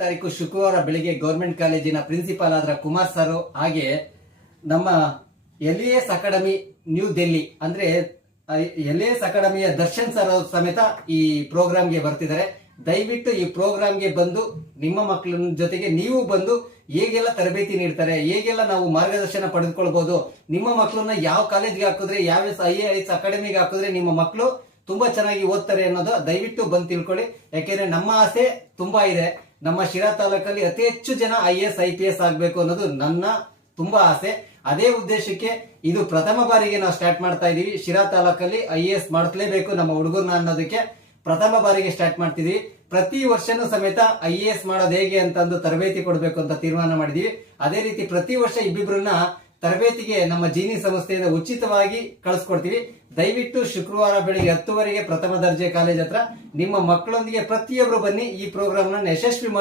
ತಾರೀಕು ಶುಕ್ರವಾರ ಬೆಳಿಗ್ಗೆ ಗೌರ್ಮೆಂಟ್ ಕಾಲೇಜಿನ ಪ್ರಿನ್ಸಿಪಾಲ್ ಆದ ಕುಮಾರ್ ಸರ್ ಹಾಗೆ ನಮ್ಮ LAS ಅಕಾಡೆಮಿ ನ್ಯೂ ಡೆಲ್ಲಿ ಅಂದ್ರೆ LAS ಅಕಾಡೆಮಿಯ ದರ್ಶನ್ ಸರ್ ಸಮೇತ ಈ ಪ್ರೋಗ್ರಾಮ್ಗೆ ಬರ್ತಿದ್ದಾರೆ. ದಯವಿಟ್ಟು ಈ ಪ್ರೋಗ್ರಾಮ್ಗೆ ಬಂದು ನಿಮ್ಮ ಮಕ್ಕಳ ಜೊತೆಗೆ ನೀವು ಬಂದು ಹೇಗೆಲ್ಲ ತರಬೇತಿ ನೀಡ್ತಾರೆ, ಹೇಗೆಲ್ಲ ನಾವು ಮಾರ್ಗದರ್ಶನ ಪಡೆದುಕೊಳ್ಬಹುದು, ನಿಮ್ಮ ಮಕ್ಕಳನ್ನ ಯಾವ ಕಾಲೇಜ್ಗೆ ಹಾಕಿದ್ರೆ, ಯಾವ IAS ಅಕಾಡೆಮಿಗೆ ಹಾಕಿದ್ರೆ ನಿಮ್ಮ ಮಕ್ಕಳು ತುಂಬಾ ಚೆನ್ನಾಗಿ ಓದ್ತಾರೆ ಅನ್ನೋದು ದಯವಿಟ್ಟು ಬಂದು ತಿಳ್ಕೊಳ್ಳಿ. ಯಾಕೆಂದ್ರೆ ನಮ್ಮ ಆಸೆ ತುಂಬಾ ಇದೆ. ನಮ್ಮ ಶಿರಾ ತಾಲೂಕಲ್ಲಿ ಅತಿ ಹೆಚ್ಚು ಜನ IAS IPS ಆಗ್ಬೇಕು ಅನ್ನೋದು ನನ್ನ ತುಂಬಾ ಆಸೆ. ಅದೇ ಉದ್ದೇಶಕ್ಕೆ ಇದು ಪ್ರಥಮ ಬಾರಿಗೆ ನಾವು ಸ್ಟಾರ್ಟ್ ಮಾಡ್ತಾ ಇದೀವಿ. ಶಿರಾ ತಾಲೂಕಲ್ಲಿ IAS ಮಾಡಿಸ್ಲೇಬೇಕು ನಮ್ಮ ಹುಡುಗರನ್ನ ಅನ್ನೋದಕ್ಕೆ ಪ್ರಥಮ ಬಾರಿಗೆ ಸ್ಟಾರ್ಟ್ ಮಾಡ್ತಿದೀವಿ. ಪ್ರತಿ ವರ್ಷನೂ ಸಮೇತ IAS ಮಾಡೋದು ಹೇಗೆ ಅಂತಂದು ತರಬೇತಿ ಕೊಡಬೇಕು ಅಂತ ತೀರ್ಮಾನ ಮಾಡಿದೀವಿ. ಅದೇ ರೀತಿ ಪ್ರತಿ ವರ್ಷ ಇಬ್ಬಿಬ್ರನ್ನ ತರಬೇತಿಗೆ ನಮ್ಮ ಜೀನಿ ಸಂಸ್ಥೆಯಿಂದ ಉಚಿತವಾಗಿ ಕಳಿಸ್ಕೊಡ್ತೀವಿ. ದಯವಿಟ್ಟು ಶುಕ್ರವಾರ ಬೆಳಿಗ್ಗೆ 10 ಗಂಟೆಗೆ ಪ್ರಥಮ ದರ್ಜೆ ಕಾಲೇಜ್ ಹತ್ರ ನಿಮ್ಮ ಮಕ್ಕಳೊಂದಿಗೆ ಪ್ರತಿಯೊಬ್ರು ಬನ್ನಿ. ಈ ಪ್ರೋಗ್ರಾಮ್ ಯಶಸ್ವಿ ಮಾಡಿ.